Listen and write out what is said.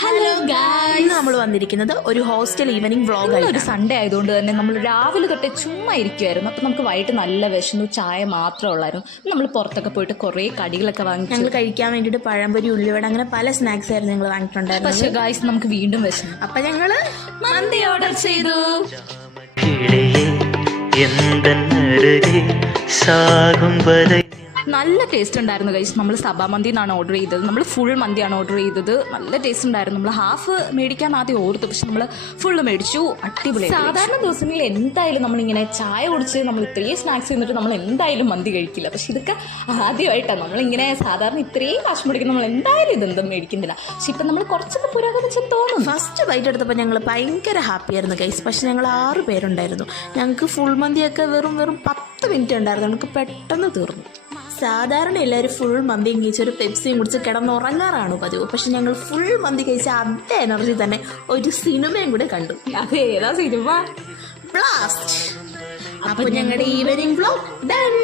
Hello guys, നമ്മൾ വന്നിരിക്കുന്നത് ഒരു ഹോസ്റ്റൽ ഈവനിങ് വ്ളോഗ് ആയി. ഒരു സൺഡേ ആയതുകൊണ്ട് തന്നെ നമ്മൾ രാവിലെ തൊട്ടേ ചുമ്മാ ഇരിക്കുമായിരുന്നു. അപ്പം നമുക്ക് വൈകിട്ട് നല്ല വിശന്നു, ചായ മാത്രമേ ഉള്ളായിരുന്നു. നമ്മൾ പുറത്തൊക്കെ പോയിട്ട് കുറേ കടികളൊക്കെ വാങ്ങിച്ചു. ഞങ്ങൾ കഴിക്കാൻ വേണ്ടിയിട്ട് പഴംപൊരി, ഉള്ളിവട, അങ്ങനെ പല സ്നാക്സ് ആയിരുന്നു ഞങ്ങൾ വാങ്ങിയിട്ടുണ്ടായിരുന്നു. പക്ഷേ ഗായ്സ് നമുക്ക് വീണ്ടും വിശന്നു. അപ്പം ഞങ്ങൾ മന്തി ഓർഡർ ചെയ്തു. നല്ല ടേസ്റ്റ് ഉണ്ടായിരുന്നു ഗൈസ്. നമ്മൾ സബാ മന്തിന്നാണ് ഓർഡർ ചെയ്തത്. നമ്മൾ ഫുൾ മന്തിയാണ് ഓർഡർ ചെയ്തത്. നല്ല ടേസ്റ്റ് ഉണ്ടായിരുന്നു. നമ്മൾ ഹാഫ് മേടിക്കാൻ ആദ്യം ഓർത്തു, പക്ഷെ നമ്മൾ ഫുള്ള് മേടിച്ചു. അടിപൊളി. സാധാരണ ദിവസങ്ങളിൽ എന്തായാലും നമ്മളിങ്ങനെ ചായ കുടിച്ച് നമ്മൾ ഇത്രയും സ്നാക്സ് ചെയ്തിട്ട് നമ്മൾ എന്തായാലും മന്തി കഴിക്കില്ല. പക്ഷെ ഇതൊക്കെ ആദ്യമായിട്ടാണ് നമ്മളിങ്ങനെ സാധാരണ ഇത്രയും കാശ് മേടിക്കും. നമ്മൾ എന്തായാലും ഇതെന്തും മേടിക്കുന്നില്ല. പക്ഷെ ഇപ്പം നമ്മൾ കുറച്ചൊക്കെ പുരോഗമിച്ച് തോന്നും. ഫസ്റ്റ് ബൈറ്റ് എടുത്തപ്പോൾ ഞങ്ങൾ ഭയങ്കര ഹാപ്പി ആയിരുന്നു ഗൈസ്. പക്ഷെ ഞങ്ങൾ 6 പേരുണ്ടായിരുന്നു. ഞങ്ങൾക്ക് ഫുൾ മന്തിയൊക്കെ വെറും 10 മിനിറ്റ് ഉണ്ടായിരുന്നു. നമുക്ക് പെട്ടെന്ന് തീർന്നു. സാധാരണ എല്ലാവരും ഫുൾ മന്തി കഴിച്ച് ഒരു പെപ്സിയും കുടിച്ച് കിടന്നുറങ്ങാറാണ് പതിവ്. പക്ഷെ ഞങ്ങൾ ഫുൾ മന്തി കഴിച്ച അതേ എനർജി തന്നെ ഒരു സിനിമയും കൂടെ കണ്ടു. അത് ഏതാ സിനിമ? ബ്ലാസ്റ്റ്. അപ്പോൾ ഞങ്ങളുടെ ഈവനിങ് വ്ളോഗ് ഡൺ.